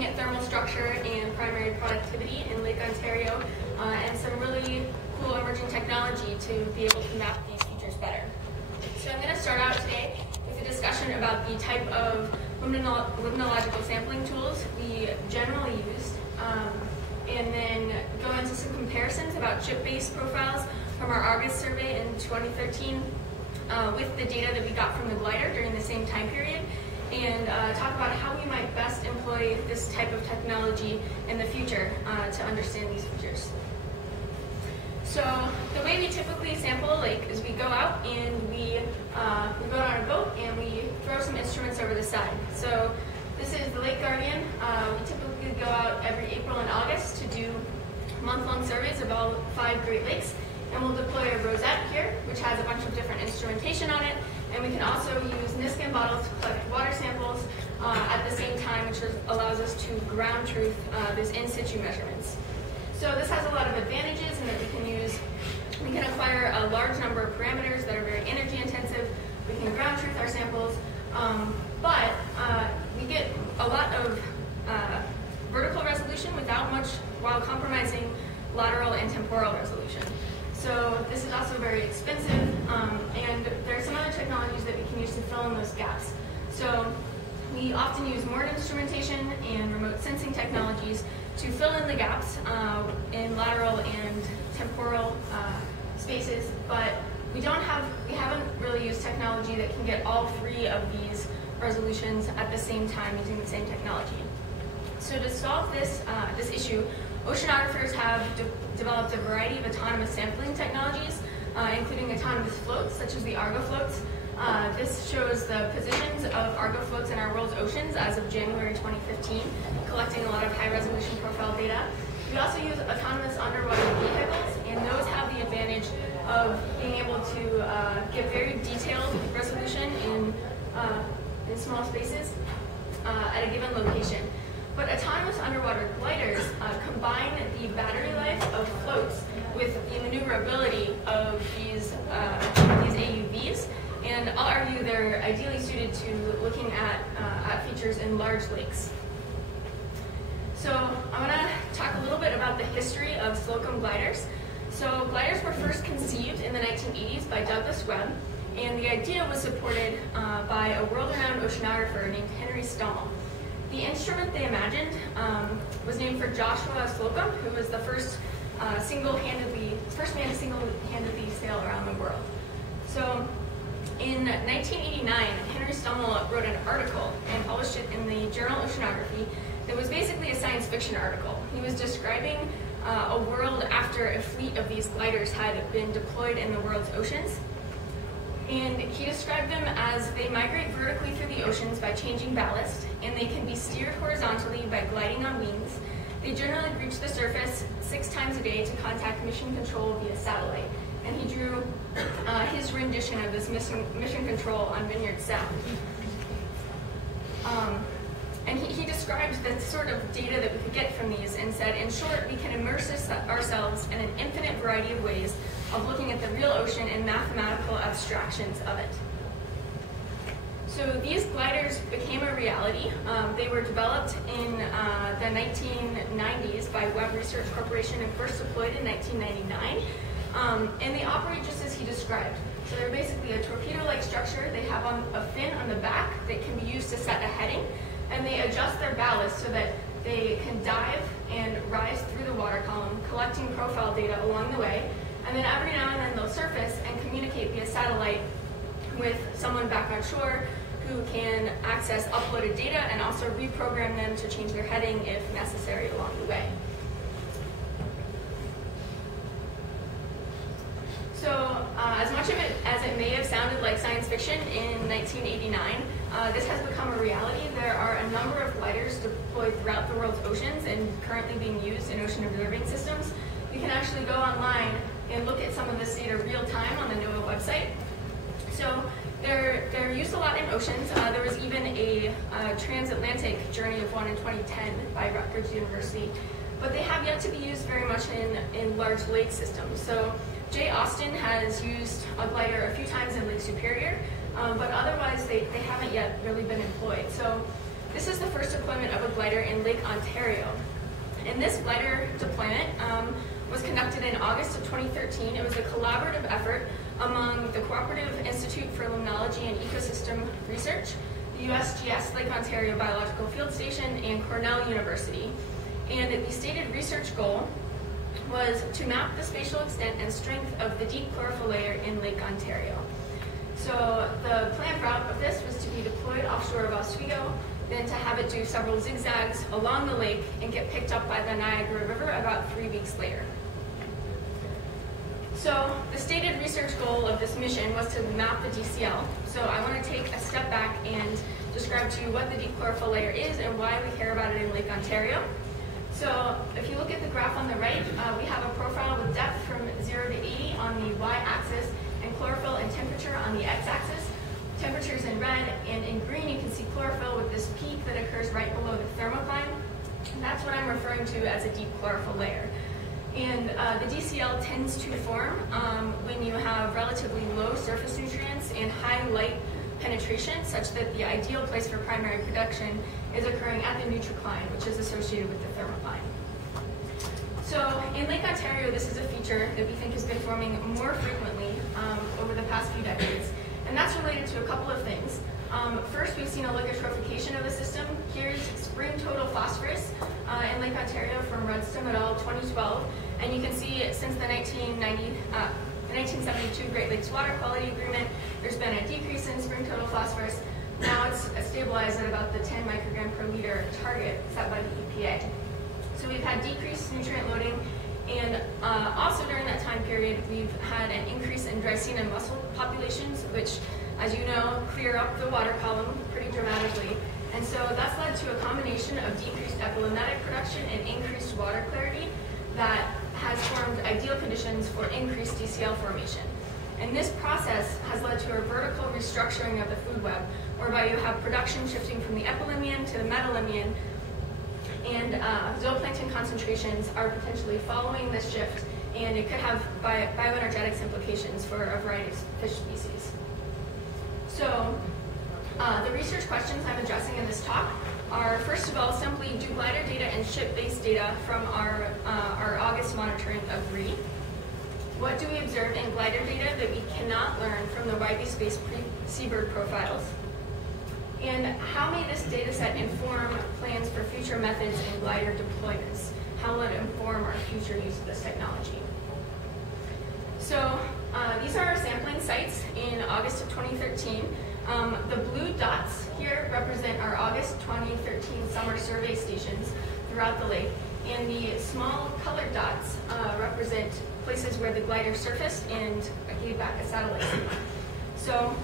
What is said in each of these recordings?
looking at thermal structure and primary productivity in Lake Ontario, and some really cool emerging technology to be able to map these features better. So I'm going to start out today with a discussion about the type of limnological sampling tools we generally used, and then go into some comparisons about chip-based profiles from our August survey in 2013 with the data that we got from the glider during the same time period, and talk about how we might best employ this type of technology in the future to understand these features. So the way we typically sample a lake is we go out and we go on a boat and we throw some instruments over the side. So this is the Lake Guardian. We typically go out every April and August to do month-long surveys of all 5 Great Lakes. And we'll deploy a rosette here, which has a bunch of different instrumentation on it. And we can also use Niskin bottles to collect water samples at the same time, which allows us to ground truth those in situ measurements. So this has a lot of advantages in that we can acquire a large number of parameters that are very energy intensive. We can ground truth our samples, but we get a lot of vertical resolution without much, while compromising lateral and temporal resolution. So this is also very expensive, and there are some other technologies that we can use to fill in those gaps. So we often use moored instrumentation and remote sensing technologies to fill in the gaps in lateral and temporal spaces, but we haven't really used technology that can get all 3 of these resolutions at the same time using the same technology. So to solve this issue, oceanographers have developed a variety of autonomous sampling technologies, including autonomous floats, such as the Argo floats. This shows the positions of Argo floats in our world's oceans as of January 2015, collecting a lot of high-resolution profile data. We also use autonomous underwater vehicles, and those have the advantage of being able to get very detailed resolution in small spaces at a given location. But autonomous underwater gliders combine the battery life of floats with the maneuverability of these AUVs, and I'll argue they're ideally suited to looking at features in large lakes. So I'm going to talk a little bit about the history of Slocum gliders. So gliders were first conceived in the 1980s by Douglas Webb, and the idea was supported by a world-renowned oceanographer named Henry Stommel. The instrument they imagined was named for Joshua Slocum, who was the first man to single-handedly sail around the world. So in 1989, Henry Stommel wrote an article and published it in the journal Oceanography that was basically a science fiction article. He was describing a world after a fleet of these gliders had been deployed in the world's oceans. And he described them as they migrate vertically through the oceans by changing ballast, and they can be steered horizontally by gliding on wings. They generally reach the surface 6 times a day to contact mission control via satellite. And he drew his rendition of this mission control on Vineyard Sound. And he described the sort of data that we could get from these and said, in short, we can immerse ourselves in an infinite variety of ways of looking at the real ocean and mathematical abstractions of it. So these gliders became a reality. They were developed in the 1990s by Webb Research Corporation and first deployed in 1999. And they operate just as he described. So they're basically a torpedo-like structure. They have a fin on the back that can be used to set a heading, and they adjust their ballast so that they can dive and rise through the water column, collecting profile data along the way. And then every now and then they'll surface and communicate via satellite with someone back on shore who can access uploaded data and also reprogram them to change their heading if necessary along the way. So as much of it as it may have sounded like science fiction in 1989, this has become a reality. There are a number of gliders deployed throughout the world's oceans and currently being used in ocean observing systems. You can actually go online and look at some of this data real time on the NOAA website. So they're used a lot in oceans. There was even a transatlantic journey of one in 2010 by Rutgers University, but they have yet to be used very much in large lake systems. So Jay Austin has used a glider a few times in Lake Superior, but otherwise they haven't yet really been employed. So this is the first deployment of a glider in Lake Ontario. And this glider deployment was conducted in August of 2013. It was a collaborative effort among the Cooperative Institute for Limnology and Ecosystem Research, the USGS Lake Ontario Biological Field Station, and Cornell University. And the stated research goal was to map the spatial extent and strength of the deep chlorophyll layer in Lake Ontario. So the planned route of this was to be deployed offshore of Oswego, then to have it do several zigzags along the lake and get picked up by the Niagara River about 3 weeks later. So the stated research goal of this mission was to map the DCL. So I want to take a step back and describe to you what the deep chlorophyll layer is and why we care about it in Lake Ontario. So if you look at the graph on the right, we have a profile with depth from 0 to 80 on the y-axis and chlorophyll and temperature on the x-axis. Temperature is in red, and in green you can see chlorophyll with this peak that occurs right below the thermocline. And that's what I'm referring to as a deep chlorophyll layer. And the DCL tends to form when you have relatively low surface nutrients and high light penetration, such that the ideal place for primary production is occurring at the nutricline, which is associated with the thermocline. So in Lake Ontario, this is a feature that we think has been forming more frequently over the past few decades, and that's related to a couple of things. First, we've seen a leukotropication of the system. Here's spring total phosphorus in Lake Ontario from Rudstone et al. 2012, and you can see since the 1972 Great Lakes Water Quality Agreement, there's been a decrease in spring total phosphorus. Now it's stabilized at about the 10 microgram per liter target set by the EPA. So we've had decreased nutrient loading, and also during that time period, we've had an increase in Dreissena mussel populations, which, as you know, clear up the water column pretty dramatically. And so that's led to a combination of decreased epilimnetic production and increased water clarity that has formed ideal conditions for increased DCL formation. And this process has led to a vertical restructuring of the food web, whereby you have production shifting from the epilimnion to the metalimnion, and zooplankton concentrations are potentially following this shift, and it could have bioenergetics implications for a variety of fish species. So the research questions I'm addressing in this talk are, first of all, simply do glider data and ship-based data from our August monitoring agree? What do we observe in glider data that we cannot learn from the widely spaced seabird profiles? And how may this data set inform plans for future methods and glider deployments? How will it inform our future use of this technology? So these are our sampling sites in August of 2013. The blue dots here represent our August 2013 summer survey stations throughout the lake, and the small colored dots represent places where the glider surfaced and gave back a satellite signal. So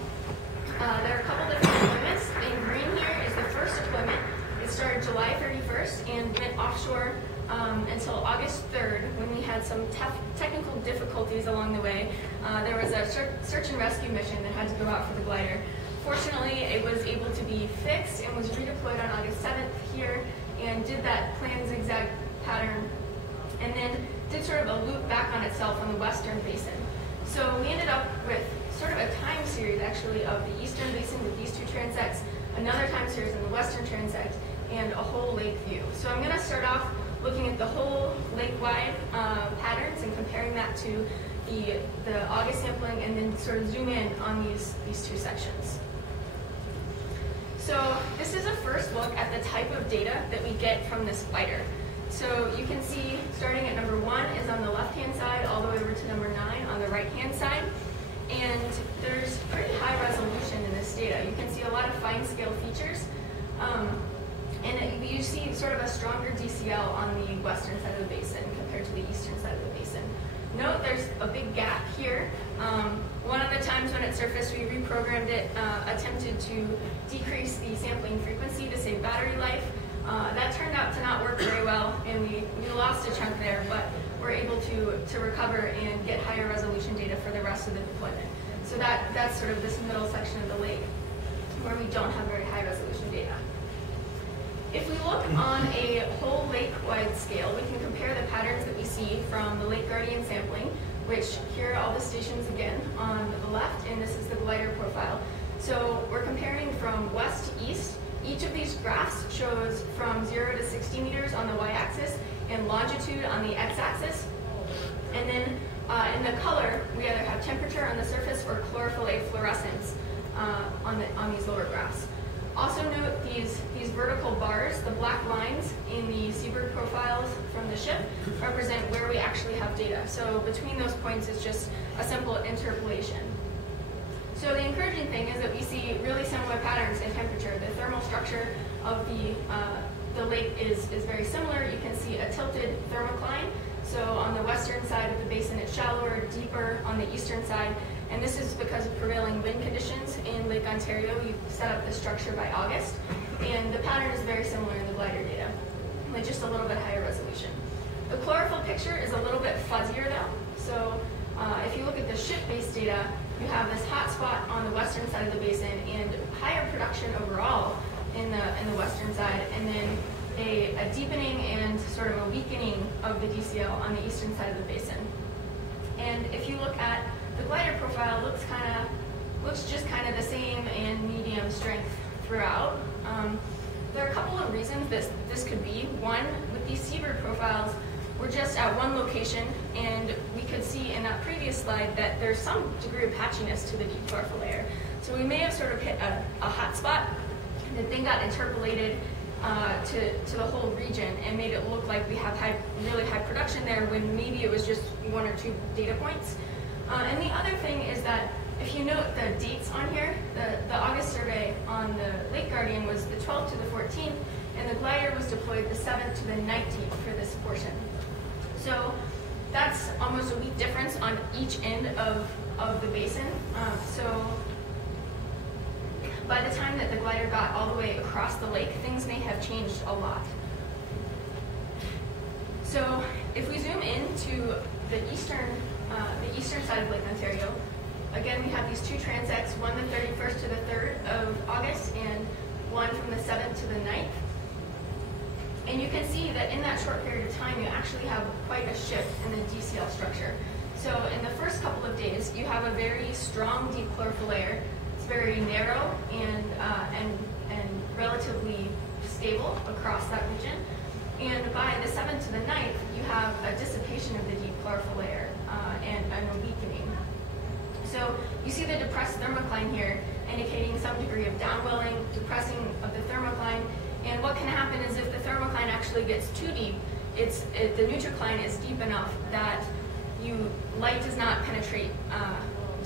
there are a couple different deployments. In green here is the first deployment. It started July 31st and went offshore until August 3rd, when we had some technical difficulties along the way. There was a search and rescue mission that had to go out for the glider. Fortunately, it was able to be fixed and was redeployed on August 7th here, and did that planned zigzag pattern, and then did sort of a loop back on itself on the western basin. So we ended up with sort of a time series, actually, of the eastern basin with these two transects, another time series in the western transect, and a whole lake view. So I'm going to start off looking at the whole lake-wide patterns and comparing that to the August sampling, and then sort of zoom in on these two sections. So this is a first look at the type of data that we get from this glider. So you can see, starting at number 1 is on the left-hand side, all the way over to number 9 on the right-hand side. And there's pretty high resolution in this data. You can see a lot of fine-scale features. And you see sort of a stronger DCL on the western side of the basin compared to the eastern side of the basin. Note there's a big gap here. One of the times when it surfaced, we reprogrammed it, attempted to decrease the sampling frequency to save battery life. That turned out to not work very well, and we lost a chunk there, but we're able to recover and get higher resolution data for the rest of the deployment. So that's sort of this middle section of the lake where we don't have very high resolution data. If we look on a whole lake-wide scale, we can compare the patterns that we see from the Lake Guardian sampling, which here are all the stations again on the left, and this is the glider profile. So we're comparing from west to east. each of these graphs shows from 0 to 60 meters on the y-axis and longitude on the x-axis. And then in the color, we either have temperature on the surface or chlorophyll A fluorescence on these lower graphs. Also note these vertical bars, the black lines in the seabird profiles from the ship represent where we actually have data. So between those points is just a simple interpolation. So the encouraging thing is that we see really similar patterns in temperature. The thermal structure of the lake is very similar. You can see a tilted thermocline. So on the western side of the basin, it's shallower, deeper on the eastern side. And this is because of prevailing wind conditions in Lake Ontario. We set up the structure by August. And the pattern is very similar in the glider data, with just a little bit higher resolution. The chlorophyll picture is a little bit fuzzier though. So if you look at the ship-based data, you have this hot spot on the western side of the basin and higher production overall in the western side, and then a deepening and sort of a weakening of the DCL on the eastern side of the basin. And if you look at the glider profile, looks just kind of the same and medium strength throughout. There are a couple of reasons this could be. One, with these seabird profiles, we're just at one location, and we could see in that previous slide that there's some degree of patchiness to the deep chlorophyll layer. So we may have sort of hit a hot spot that then got interpolated to the whole region and made it look like we have really high production there when maybe it was just 1 or 2 data points. And the other thing is that if you note the dates on here, the August survey on the Lake Guardian was the 12th to the 14th, and the glider was deployed the 7th to the 19th for this portion. So that's almost a week difference on each end of the basin. So by the time that the glider got all the way across the lake, things may have changed a lot. So if we zoom into the eastern side of Lake Ontario, again we have these 2 transects, one the 31st to the 3rd of August and one from the 7th to the 9th. And you can see that in that short period of time, you actually have quite a shift in the DCL structure. So in the first couple of days, you have a very strong deep chlorophyll layer. It's very narrow and relatively stable across that region. And by the 7th to the 9th, you have a dissipation of the deep chlorophyll layer and a weakening. So you see the depressed thermocline here, indicating some degree of downwelling, depressing of the thermocline. And what can happen is if the thermocline actually gets too deep, the nutricline is deep enough that light does not penetrate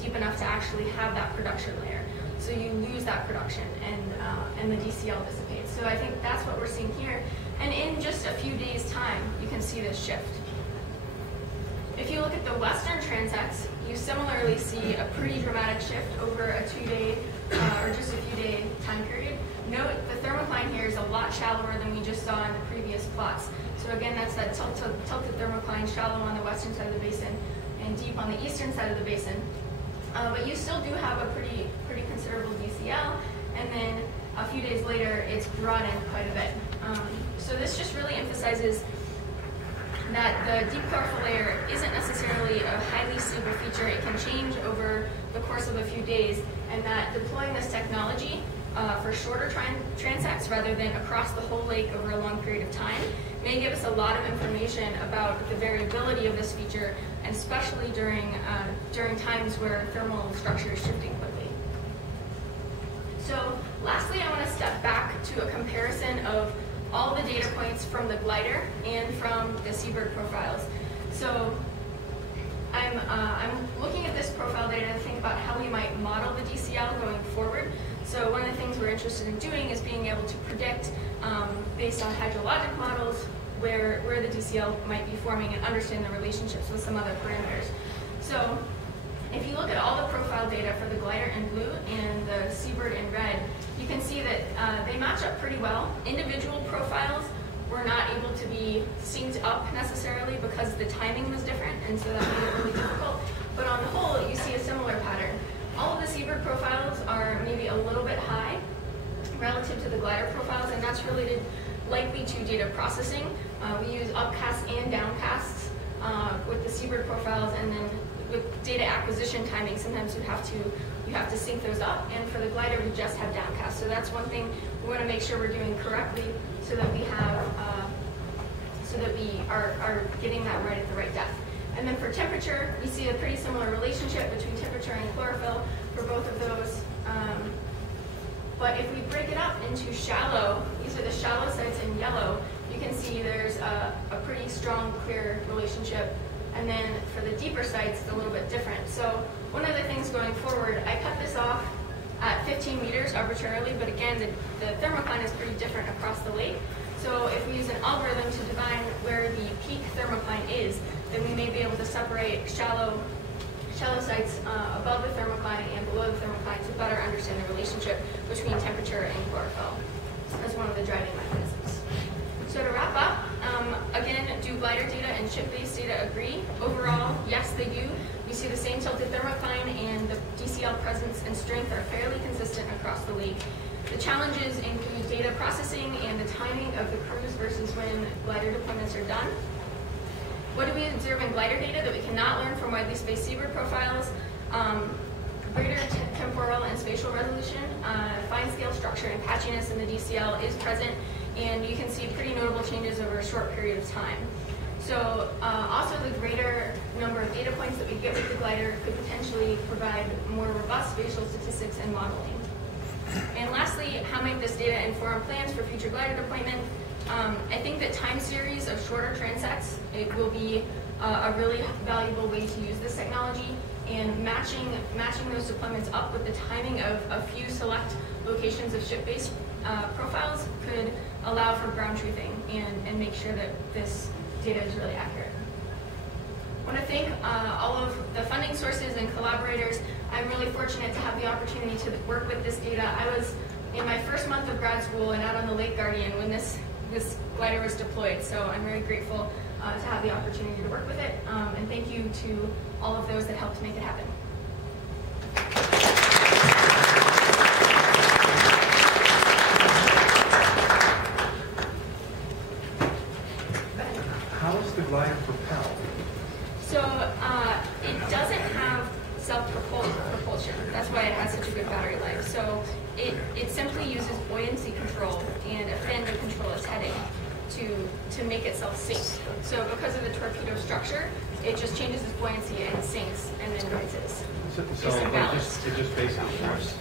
deep enough to actually have that production layer. So you lose that production and the DCL dissipates. So I think that's what we're seeing here. And in just a few days' time, you can see this shift. If you look at the western transects, you similarly see a pretty dramatic shift over a 2-day or just a few day time period. Note the thermocline here is a lot shallower than we just saw in the previous plots. So again, that's that tilted thermocline, shallow on the western side of the basin and deep on the eastern side of the basin. But you still do have a pretty considerable DCL, and then a few days later, it's broadened quite a bit. So this just really emphasizes that the deep chlorophyll layer isn't necessarily a highly stable feature. It can change over the course of a few days, and that deploying this technology for shorter transects rather than across the whole lake over a long period of time may give us a lot of information about the variability of this feature, and especially during times where thermal structure is shifting quickly. So lastly, I want to step back to a comparison of all the data points from the glider and from the seabird profiles. So I'm looking at this profile data to think about how we might model the DCL going forward. So one of the things we're interested in doing is being able to predict, based on hydrologic models, where the DCL might be forming and understand the relationships with some other parameters. So if you look at all the profile data for the glider in blue and the seabird in red, you can see that they match up pretty well. Individual profiles were not able to be synced up necessarily because the timing was different, and so that made it really difficult. But on the whole, you see a similar pattern. All of the seabird profiles are maybe a little bit high relative to the glider profiles, and that's related likely to data processing. We use upcasts and downcasts with the seabird profiles, and then with data acquisition timing, sometimes you you have to sync those up. And for the glider, we just have downcast. So that's one thing we want to make sure we're doing correctly so that we have, so that we are getting that right at the right depth. And then for temperature, we see a pretty similar relationship between temperature and chlorophyll for both of those. But if we break it up into shallow, these are the shallow sites in yellow, you can see there's a pretty strong, clear relationship. And then for the deeper sites, it's a little bit different. So one of the things going forward, I cut this off at 15 meters arbitrarily, but again, the thermocline is pretty different across the lake. So if we use an algorithm to define where the peak thermocline is, then we may be able to separate shallow sites above the thermocline and below the thermocline to better understand the relationship between temperature and chlorophyll as one of the driving mechanisms. So to wrap up, again, do glider data and ship-based data agree? Overall, yes, they do. We see the same tilted thermocline, and the DCL presence and strength are fairly consistent across the lake. The challenges include data processing and the timing of the cruise versus when glider deployments are done. What do we observe in glider data that we cannot learn from widely spaced seabird profiles? Greater temporal and spatial resolution, fine-scale structure and patchiness in the DCL is present, and you can see pretty notable changes over a short period of time. So also the greater number of data points that we get with the glider could potentially provide more robust spatial statistics and modeling. And lastly, how might this data inform plans for future glider deployment? I think that time series of shorter transects, it will be a really valuable way to use this technology, and matching those deployments up with the timing of a few select locations of ship-based profiles could allow for ground truthing and make sure that this data is really accurate. I want to thank all of the funding sources and collaborators. I'm really fortunate to have the opportunity to work with this data. I was in my first month of grad school and out on the Lake Guardian when this glider was deployed, so I'm very grateful to have the opportunity to work with it, and thank you to all of those that helped make it happen. How is the glider propelled? So it doesn't have self-propulsion. That's why it has such a good battery life. So it simply uses buoyancy control and a fin to control its heading to make itself sink. So because of the torpedo structure, it just changes its buoyancy and sinks and then rises. So it just basically works.